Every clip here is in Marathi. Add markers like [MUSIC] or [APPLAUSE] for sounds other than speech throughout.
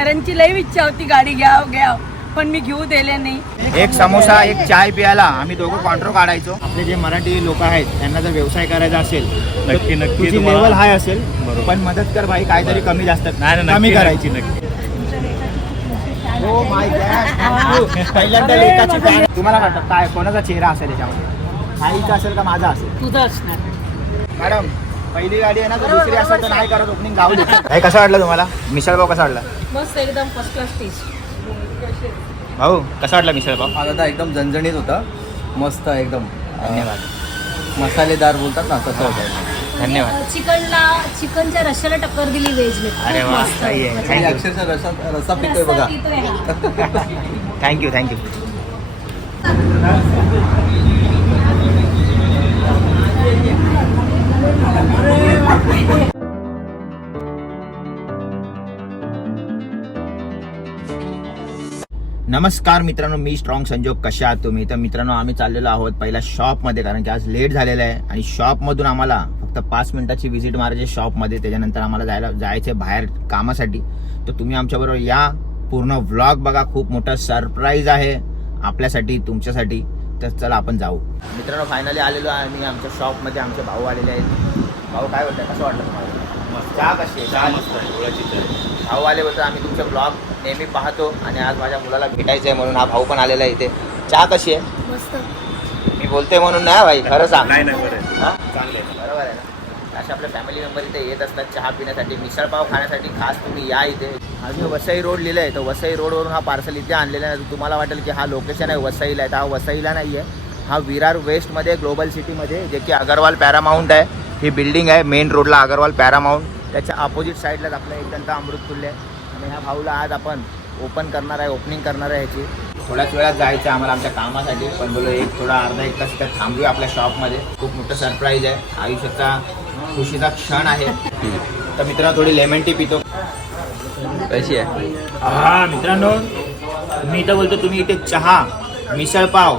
सरांची लई इच्छा होती गाडी घ्याव घ्याव. पण मी घेऊ दिले नाही. एक समोसा एक चाय प्यायला आम्ही दोघं कॉन्ट्रो काढायचो. आपले जे मराठी लोक आहेत त्यांना जर व्यवसाय करायचा असेल नक्की नक्की लेवल हाय असेल बरोबर. पण मदत कर भाई काहीतरी कमी जास्त कमी करायची. नक्की, [LAUGHS] पहिल्यांदा fan. तुम्हाला वाटतं काय कोणाचा चेहरा असेल त्याच्यामध्ये आईचा असेल का माझा असेल? तुझं असणार. मॅडम पहिली गाडी आहे ना तर दुसरी असेल तर नाही करत ओपनिंग गाव काय कसं वाटलं तुम्हाला? मिसळ पाव कसा वाटला? मस्त एकदम फर्स्ट क्लास टेस्ट भाऊ कसा वाटला मिसळ पाव हा दादा एकदम झणझणीत होता. मस्त एकदम. धन्यवाद. मसालेदार बोलतात ना तसं होतं. धन्यवाद. चिकनला चिकनच्या रश्याला टक्कर दिली व्हेज अरे वा सही आहे? अक्षरशः रसा रसा पितोय बघा. थँक्यू थँक्यू [LAUGHS] [LAUGHS] नमस्कार मित्रांनो मी स्ट्रॉंग संजोग. कशा आहात तुम्ही? तर मित्रांनो आम्ही चाललेलो आहोत पहिला शॉपमध्ये कारण की आज लेट झालेलं आहे आणि शॉपमधून आम्हाला फक्त पाच मिनिटाची व्हिजिट मारायची शॉपमध्ये त्याच्यानंतर आम्हाला जायला जायचं बाहेर कामासाठी. तर तुम्ही आमच्याबरोबर या पूर्ण व्लॉग बघा. खूप मोठा सरप्राईज आहे आपल्यासाठी तुमच्यासाठी. तर चला आपण जाऊ. मित्रांनो फायनली आलेलो आहे आम्ही आमच्या शॉपमध्ये आमचे भाऊ आलेले आहेत. भाऊ काय बोलताय? कसं वाटलं तुम्हाला? चहा कशी आहे? चहा मस्त आहे गुळाची चहा. भाऊ आले होते आम्ही तुमचे ब्लॉग नेहमी पाहतो आणि आज माझ्या मुलाला भेटायचं आहे म्हणून हा भाऊ पण आलेला आहे इथे. चहा कशी आहे? मस्त. मी बोलतोय म्हणून नाही भाई खरं सांग. नाही नाही बरं आहे. हा? चांगले आहे. बरोबर आहे ना? असे आपले फॅमिली मेंबर इथे येत असतात चहा पिण्यासाठी मिसळपाव खाण्यासाठी. खास तुम्ही या इथे. अजून वसई रोड लिहिलं आहे तर वसई रोडवरून हा पार्सल इथे आणलेला आहे. तर तुम्हाला वाटेल की हा लोकेशन आहे वसईला आहे. तर हा वसईला नाही आहे हा विरार वेस्टमध्ये ग्लोबल सिटीमध्ये जे की अगरवाल पॅरामाऊंट आहे. ही बिल्डिंग आहे मेन रोडला अगरवाल पॅरामाऊंट. त्याच्या अपोजिट साईडलाच आपलं एक जनता अमृततुल्य आहे. आणि ह्या भाऊला आज आपण ओपन करणार आहे ओपनिंग करणार आहे ह्याची. थोड्याच वेळात जायचं आहे आम्हाला आमच्या कामासाठी. पण बोलो एक थोडा अर्धा एक तास इथं थांबूया आपल्या शॉपमध्ये खूप मोठं सरप्राईज आहे. आयुष्याचा खुशीचा क्षण आहे. तर मित्रांनो थोडी लेमन टी पितो. कशी आहे? हा मित्रांनो मी तर बोलतो तुम्ही इथे चहा मिसळ पाव.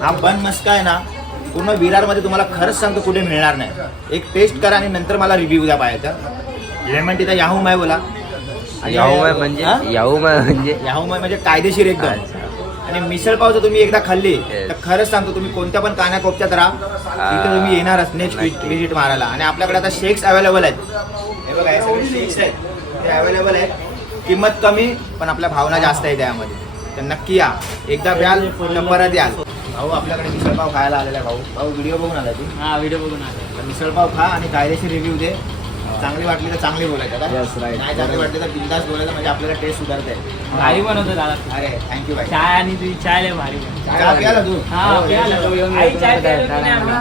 हा बन मस्का आहे ना. पूर्ण विरारमध्ये तुम्हाला खरंच सांगतो कुठे मिळणार नाही. एक टेस्ट करा आणि नंतर मला रिव्ह्यू द्या पाहायचा लेमन टी तर याहू माय बोला. आणि- याहू म्हणजे? हा? याहू म्हणजे? याहू माय म्हणजे कायदेशीर एकदम. आणि मिसळ पाव जर तुम्ही एकदा खाल्ली तर खरंच सांगतो तुम्ही कोणत्या पण कानाकोपच्यात राहा. तिथे तुम्ही येणारच नेक्स्ट विजिट मारायला. आणि आपल्याकडे आता शेक्स अवेलेबल आहेत. हे बघा हे सगळे शेक्स आहेत. ते अवेलेबल आहेत. किंमत कमी पण आपल्या भावना जास्त आहे त्यामध्ये तर नक्की या. एकदा तर परत याल. भाऊ आपल्याकडे मिसळपाव खायला आलेला आहे भाऊ. भाऊ व्हिडिओ बघून आला ती? हा व्हिडिओ बघून आले तर मिसळपाव खा आणि कायदेशीर रिव्ह्यू दे. चांगली वाटली तर चांगली बोलायचं का? Yes, right. नाही चांगली वाटली तर बिंदास बोलायचं म्हणजे आपल्याला टेस्ट सुधारते भारी बनवतो दादा अरे थँक्यू भाई चाय आणि तुझी चाय लय भारी बनवते. चहा प्याला तू? हा हो, प्यायला. येऊन आई चाय प्यायला होती ना आम्ही.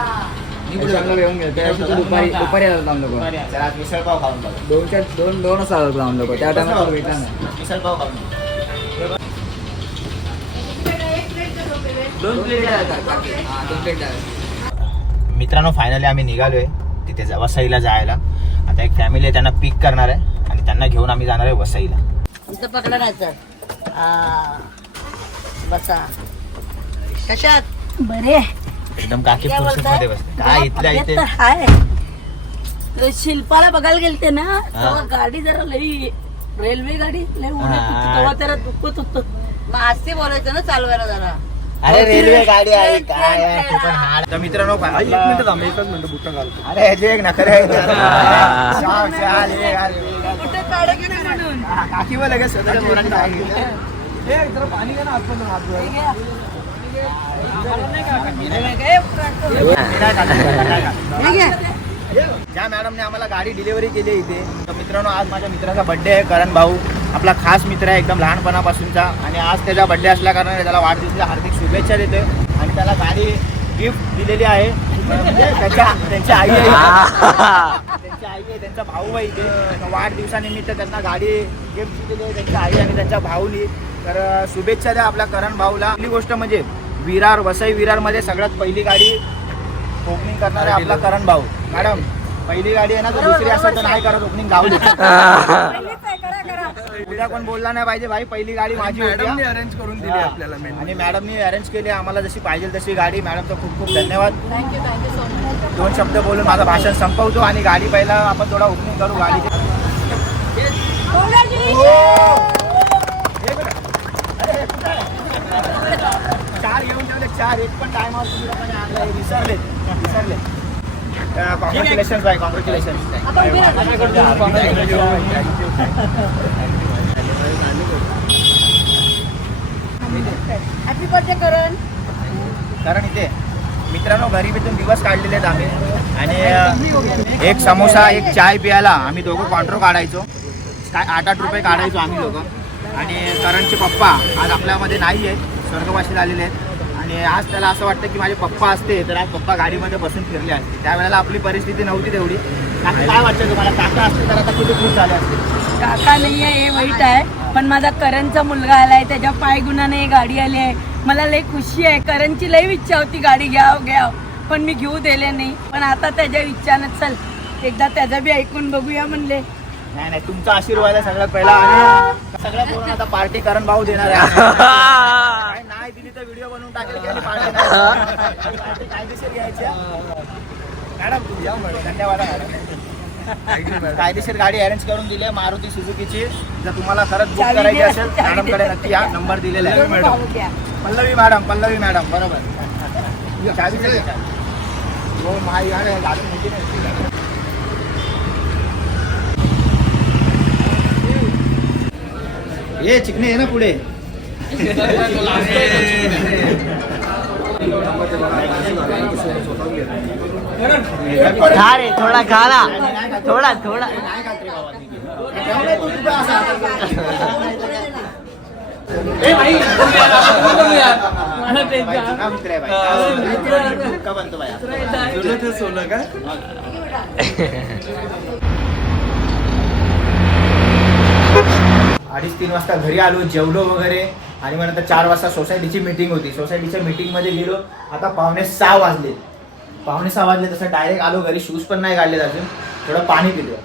दुपारी दुपारी आलो आम्ही लोक बरं आहे. चला आज मिसळपाव खाऊन बघा. दोनच्या दोन दोनच आलो आम्ही लोक त्या टायमाला भेटला नाही मिसळपाव खाऊन बघा. दोन प्लेट दोन प्लेट मित्रांनो फायनली आम्ही निघालोय तिथे जा- वसईला जायला. आता एक फॅमिली आहे त्यांना पिक करणार आहे आणि त्यांना घेऊन आम्ही जाणार आहे वसईला. पकडा बसा. कशात? बरे. एकदम काकी काय फुरसत बोलताय? मध्ये बसते काय इथल्या इथे? तर हाय. शिल्पाला बघायला गेलते ना. तेव्हा गाडी जरा लई रेल्वे गाडी लई उडत तेव्हा त्याला दुखत होत. मग बोलायचं ना चालवायला जरा. अरे रेल्वे गाडी आहे काय आहे, तू पण हाड. तर मित्रांनो अरे ह्याचे एक नखरे आहेत. चाल, चाल, ये, यार, ये, यार. कुठे काढे की नाही म्हणून? हा, काकी वर लगेच स्वतःच्या? ज्या मॅडमने आम्हाला गाडी डिलिव्हरी केली इथे. तर मित्रांनो आज माझ्या मित्राचा बर्थडे आहे करण भाऊ. आपला खास मित्र आहे एकदम लहानपणापासूनचा आणि आज त्याचा बर्थडे असल्या कारणाने त्याला वाढदिवसाच्या हार्दिक शुभेच्छा देते आणि त्याला गाडी गिफ्ट दिलेली आहे. म्हणजे त्याच्या त्यांची आई आहे. त्यांची आई आहे त्यांचा भाऊ आहे इथे. वाढदिवसानिमित्त त्यांना गाडी गिफ्ट दिलेली आहे त्यांच्या आई आणि त्यांच्या भाऊनी. तर शुभेच्छा द्या आपल्या करण भाऊला. पहिली गोष्ट म्हणजे विरार वसई विरारमध्ये सगळ्यात पहिली गाडी ओपनिंग करणार आहे आपला करण भाऊ. मॅडम पहिली गाडी आहे ना तर दुसरी असेल तर नाही करत ओपनिंग [LAUGHS] गाव उद्या कोण बोलला नाही पाहिजे भाई पहिली गाडी माझी अरेंज करून दिली आपल्याला आणि मॅडमनी अरेंज केली आम्हाला जशी पाहिजे तशी गाडी. मॅडमचा खूप खूप धन्यवाद. दोन शब्द बोलून माझं भाषण संपवतो आणि गाडी पहिला आपण थोडा ओपनिंग करू गाडी. हो! चार congratulation bye congratulation happy birthday Karan कारण इथे मित्रांनो गरिबीतून दिवस काढलेले आहेत आम्ही. आणि एक समोसा एक चाय प्यायला आम्ही दोघं कॉन्ट्रो काढायचो. काय आठ आठ रुपये काढायचो आम्ही लोकं आणि करणचे पप्पा आज आपल्यामध्ये नाही आहेत स्वर्गवासी झालेले आहेत. आणि आज त्याला असं वाटतं की माझे पप्पा असते तर आज पप्पा गाडीमध्ये बसून फिरले असते. त्यावेळेला आपली परिस्थिती नव्हती तेवढी. काका काय वाटतं तुम्हाला? काका असते तर आता किती खुश झाले असते? काका नाही आहे हे वाईट आहे. पण माझा करणचा मुलगा आलाय त्याच्या पाय गुणाने गाडी आली आहे. मला लई खुशी आहे. करणची लई इच्छा होती गाडी घ्याव घ्याव. पण मी घेऊ दिले नाही. पण आता त्याच्या इच्छानं चल. एकदा त्याचं बी ऐकून बघूया म्हणले. नाही नाही तुमचा आशीर्वाद आहे सगळ्यात पहिला. आणि सगळ्यात करून आता पार्टी करण भाऊ देणार आहे. [LAUGHS] नाही दिली तर व्हिडिओ बनवून टाकेल की आणि नाही. Party [LAUGHS] कायदेशीर घ्यायची आहे. मॅडम तुम्ही या मॅडम. धन्यवाद मॅडम. [LAUGHS] कायदेशीर गाडी अरेंज करून दिली आहे मारुती सुझुकीची जर तुम्हाला खरंच बुक करायची असेल मॅडमकडे द्या. नक्की या. नंबर दिलेला आहे. Madam. Pallavi madam Pallavi madam बरोबर. चावी. हो माई यार गाडी मोठी नाही ये चिकने आहे ना पुढे. [LAUGHS] [LAUGHS] खा रे थोडा खा ना. थोडा थोडा. अडीच तीन वाजता घरी आलो जेवलो वगैरे. आणि मग नंतर चार वाजता सोसायटीची मीटिंग होती. सोसायटीच्या मीटिंगमध्ये गेलो. आता पावणे सहा वाजले. पाहुणे सहा वाजले तसं डायरेक्ट आलो घरी शूज पण नाही काढले अजून. थोडं पाणी पिलो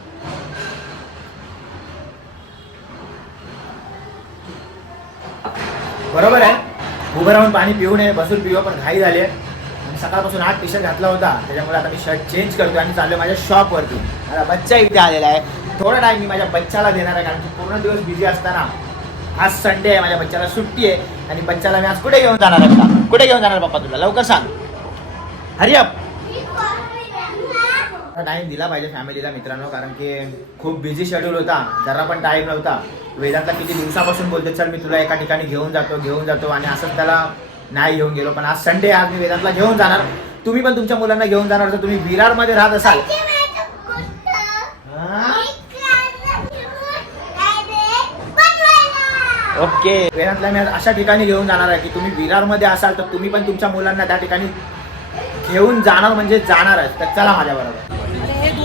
बरोबर आहे. उभं राहून पाणी पिऊ नये बसून पिऊ पण घाई झाली आहे. सकाळपासून आठ टी शर्ट घातला होता. त्याच्यामुळे आता मी शर्ट चेंज करतो आणि चाललो माझ्या शॉपवरती माझा बच्चा इथे आलेला आहे. थोडा टाइम मी माझ्या बच्चाला देणार आहे कारण की पूर्ण दिवस बिझी असताना आज संडे आहे माझ्या बच्चाला सुट्टी आहे. आणि बच्चाला मी आज कुठे घेऊन जाणार आहे? कुठे घेऊन जाणार पप्पा तुला? लवकर सांग. हरिअप टाइम दिला पाहिजे फॅमिलीला मित्रांनो कारण की खूप बिझी शेड्यूल होता. जरा पण टाइम नव्हता. वेदांतला किती दिवसापासून बोलते चल मी तुला एका ठिकाणी घेऊन जातो घेऊन जातो. आणि असंच त्याला नाही घेऊन गेलो. पण आज संडे आज मी वेदांतला घेऊन जाणार. तुम्ही पण तुमच्या मुलांना घेऊन जाणार. तर तुम्ही विरारमध्ये राहत असाल? ओके. वेदांतला मी आज अशा ठिकाणी घेऊन जाणार आहे की तुम्ही विरारमध्ये असाल तर तुम्ही पण तुमच्या मुलांना त्या ठिकाणी घेऊन जाणार म्हणजे जाणारच तर चला माझ्या बरोबर अरे हे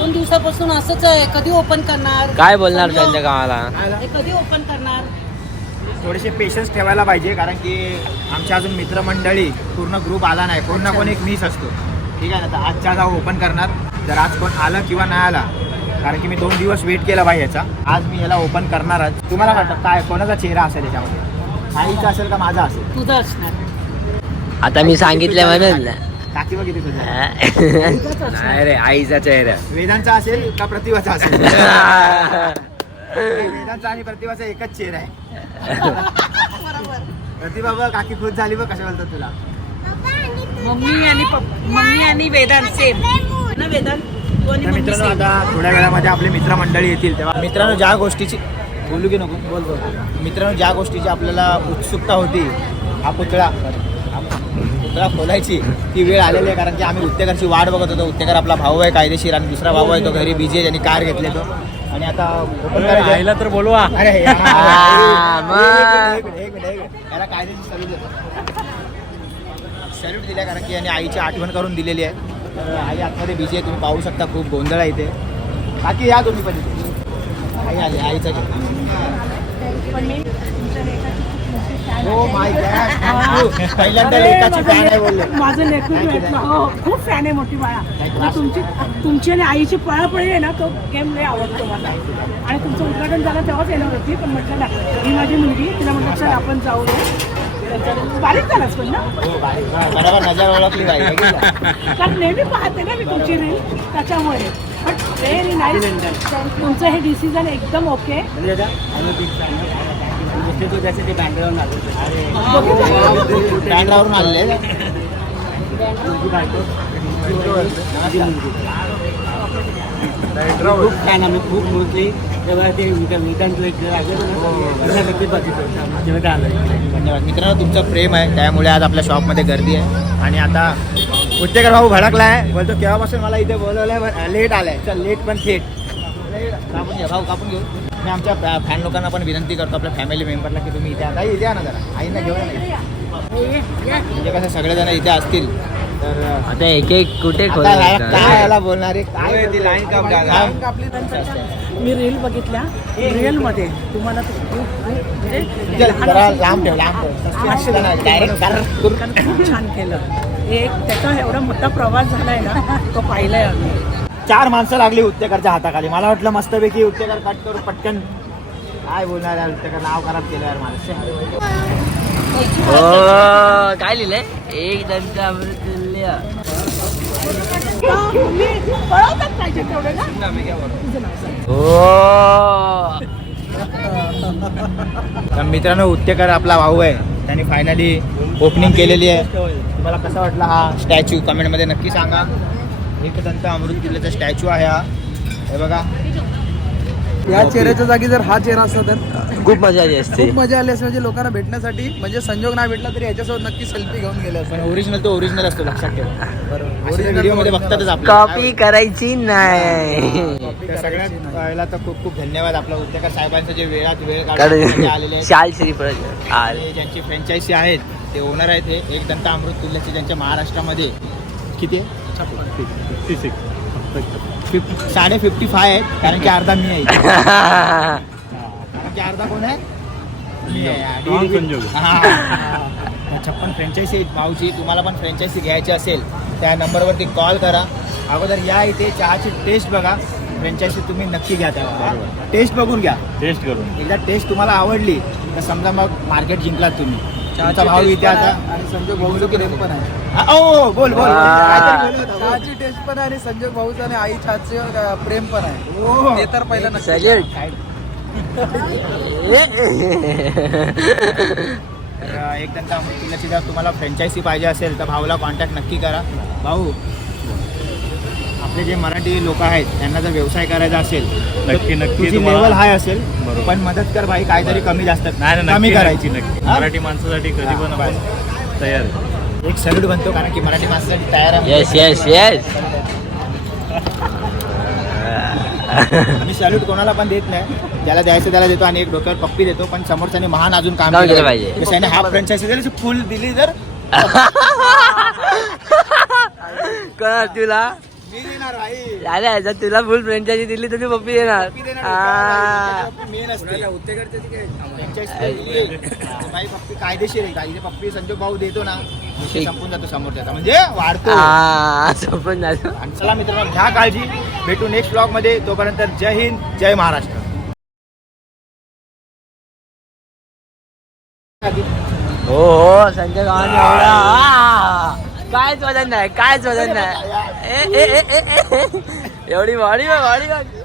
दोन दिवसापासून असंच आहे कधी ओपन करणार? काय बोलणार. त्यांच्या गावाला? हे कधी ओपन करणार? थोडेसे पेशन्स ठेवायला पाहिजे कारण की आमच्या अजून मित्रमंडळी पूर्ण ग्रुप आला नाही. कोण ना कोण एक मिस असतो. ठीक आहे ना? तर आजच्या जाऊ ओपन करणार. जर आज कोण आलं किंवा नाही आला कारण की मी दोन दिवस वेट केला पाहिजे याचा. आज मी याला ओपन करणारच तुम्हाला वाटतं काय कोणाचा चेहरा असेल याच्यामध्ये? आईचा असेल का माझा असेल? तुझं असणार. आता मी सांगितलं म्हणून. आहे. [LAUGHS] नाही रे आईचा चेहरा. वेदांचा असेल का प्रतिभाचा असेल? [LAUGHS] वेदांचा आणि प्रतिभाचा एकच चेहरा आहे. प्रतिभा बघ काकी खुश झाली बघ कशा बोलतात तुला. मम्मी आणि मम्मी आणि वेदांत सेम ना वेदांत? मित्रांनो. आता थोड्या वेळामध्ये आपले मित्रमंडळी येतील तेव्हा मित्रांनो ज्या गोष्टीची बोलू की नको? बोल बोल. मित्रांनो ज्या गोष्टीची आपल्याला उत्सुकता होती हा पुतळा पुतळा खोलायची ती वेळ आलेली आहे कारण की आम्ही उत्तेकरची वाट बघत होतो. उत्तेकर आपला भाऊ आहे कायदेशीर आणि दुसरा भाऊ आहे तो घरी बिझी आहे ज्यांनी कार घेतले तो. आणि आता ओपन आईला तर बोलवा. अरे. हा, कायदेशीर सल्यूट देतो. सल्यूट दिल्या कारण की यांनी आईची आठवण करून दिलेली आहे. तर आई आतमध्ये बिझी आहे तुम्ही पाहू शकता खूप गोंधळ आहे इथे. बाकी या तुम्ही पण. आई आली आईचा fan हो. आहे. माय पहिल्यांदा लेकाची आहे बोलले. माझं लेकरू Thank you, भेटलं. thank you. हो खूप फॅन आहे मोठी बाळा. Thank you. आणि तुमची तुमची आणि आईची पळापळी आहे ना तो गेम लय आवडतो मला. आणि तुमचं उद्घाटन झालं तेव्हाच येणार होती पण म्हटलं ना ही माझी मुलगी तिला म्हटलं चल आपण जाऊ बारीक झालाच पण ना? हो बाई, बरोबर नजर ओळखली बाई. बघितलं? कारण नेहमी पाहते ना मी तुमची रील त्याच्यामुळे. बट व्हेरी नाईस तुमचं हे डिसिजन एकदम ओके मुलगी खूप छान आम्ही खूप मोजली तेव्हा ते विधान एक लागलं ना नक्की बघितलं तेव्हा ते आलं. धन्यवाद. मित्रांनो तुमचं प्रेम आहे. त्यामुळे आज आपल्या शॉपमध्ये गर्दी आहे. आणि आता उत्तेकर भाऊ भडकला आहे बोलतो केव्हापासून मला इथे बोलवलंय? लेट आलाय. चल लेट पण थेट. कापून घ्या. भाऊ कापून घेऊ. मी आमच्या फॅन लोकांना पण विनंती करतो आपल्या फॅमिली मेंबरला की तुम्ही इथे आता इथे ना जरा. आईना घेऊन. म्हणजे कसं सगळेजण इथे असतील. तर आता एक एक कुठे काय याला बोलणार आहे? काय ती लाईन मी रील बघितल्या. रीलमध्ये तुम्हाला तो खूप खूप म्हणजे लांब ठेव लांब ठेव. डायरेक्ट कारण खूप छान केलं. एक त्याचा एवढा मोठा प्रवास झालाय ना तो पाहिलाय आम्ही. चार माणसं लागली उत्तेकरच्या हाताखाली. मला वाटलं मस्तपैकी उत्तेकर कट करू पटकन काय बोलणार यार उत्तेकर नाव खराब केलं यार मला. हो काय लिहिलंय? एक दंत ना हो. तर मित्रांनो उत्तेकर आपला भाऊ आहे. त्यांनी फायनली ओपनिंग केलेली आहे. तुम्हाला कसा वाटला हा स्टॅच्यू कमेंटमध्ये नक्की सांगा. एक दंत अमृत किल्ल्याचा स्टॅच्यू आहे हा. हे बघा. या चेहऱ्याच्या जागी जर हा चेहरा असता तर खूप मजा आली असते. खूप मजा आली असते. म्हणजे लोकांना भेटण्यासाठी म्हणजे संजोग नाही भेटला तरी याच्यासोबत नक्की सेल्फी घेऊन गेले असते. पण ओरिजिनल तो ओरिजिनल असतो लक्षात ठेवा. व्हिडिओमध्ये बघतातच कॉपी करायची नाही. तर सगळ्यात पहिला तर खूप खूप धन्यवाद आपला उत्तेकर साहेबांचं जे वेळात वेळ काढून आलेले शाल श्री ज्यांची फ्रँचायसी आहेत ते ओनर आहेत हे. एक दंत अमृत किल्ल्याचे ज्यांच्या महाराष्ट्रामध्ये किती आहे? फिफ्टी साडे फिफ्टी फाय आहेत कारण की अर्धा मी आहे. [LAUGHS] कारण की अर्धा कोण आहे? मी आहे. हा. छप्पन फ्रँचायसी भाऊची तुम्हाला पण फ्रँचायसी घ्यायची असेल त्या नंबरवरती कॉल करा. अगोदर या इथे चहाची टेस्ट बघा. फ्रँचायसी तुम्ही नक्की घ्या त्या टेस्ट बघून घ्या. टेस्ट करून. एकदा टेस्ट तुम्हाला आवडली तर समजा मग मार्केट जिंकलात तुम्ही. चहाचा भाव इथे आता आणि भाऊचं प्रेम पण आहे. ओ बोल बोल. चहाची टेस्ट पण आहे आणि संजोग भाऊचं आणि आई चहाचे प्रेम पण आहे. ते तर पहिलं जर [LAUGHS] तुम्हाला फ्रँचायसी पाहिजे असेल तर भाऊला कॉन्टॅक्ट नक्की करा. भाऊ आपले जे मराठी लोक आहेत त्यांना जर व्यवसाय करायचा असेल नक्की, नक्की लेवल हाय असेल. बरोबर. पण मदत कर भाई काहीतरी कमी जास्त. नाही नाही, कमी करायची. नक्की? मराठी माणसासाठी कधी पण तयार आहे. एक सल्यूट बनतो कारण की मराठी माणसासाठी तयार आहे येस येस येस मी सॅल्यूट कोणाला पण देत नाही. ज्याला द्यायचं त्याला देतो आणि एक डोक्यावर पप्पी देतो पण समोरच्याने महान अजून काम काम केलं. पाहिजे. जसं याने हाफ फ्रँचायसी दिली फुल दिली तर. [LAUGHS] तुला? झाल्या जर तुला फुल फ्रेंचायची दिली तर तू पप्पी देणार. पप्पी कायदेशीर आहे. पप्पी संजोग भाऊ देतो ना. संपून जातो समोरच्याचा. म्हणजे वाढतो. आ, सोपं झालं आणि चला मित्रांनो घ्या काळजी. भेटू नेक्स्ट ब्लॉगमध्ये. तोपर्यंत जय हिंद जय महाराष्ट्र. हो हो संजय गावाने एवढा आ, कायच वजन नाही कायच वजन नाही. एवढी वाढी बघ वाढी बघ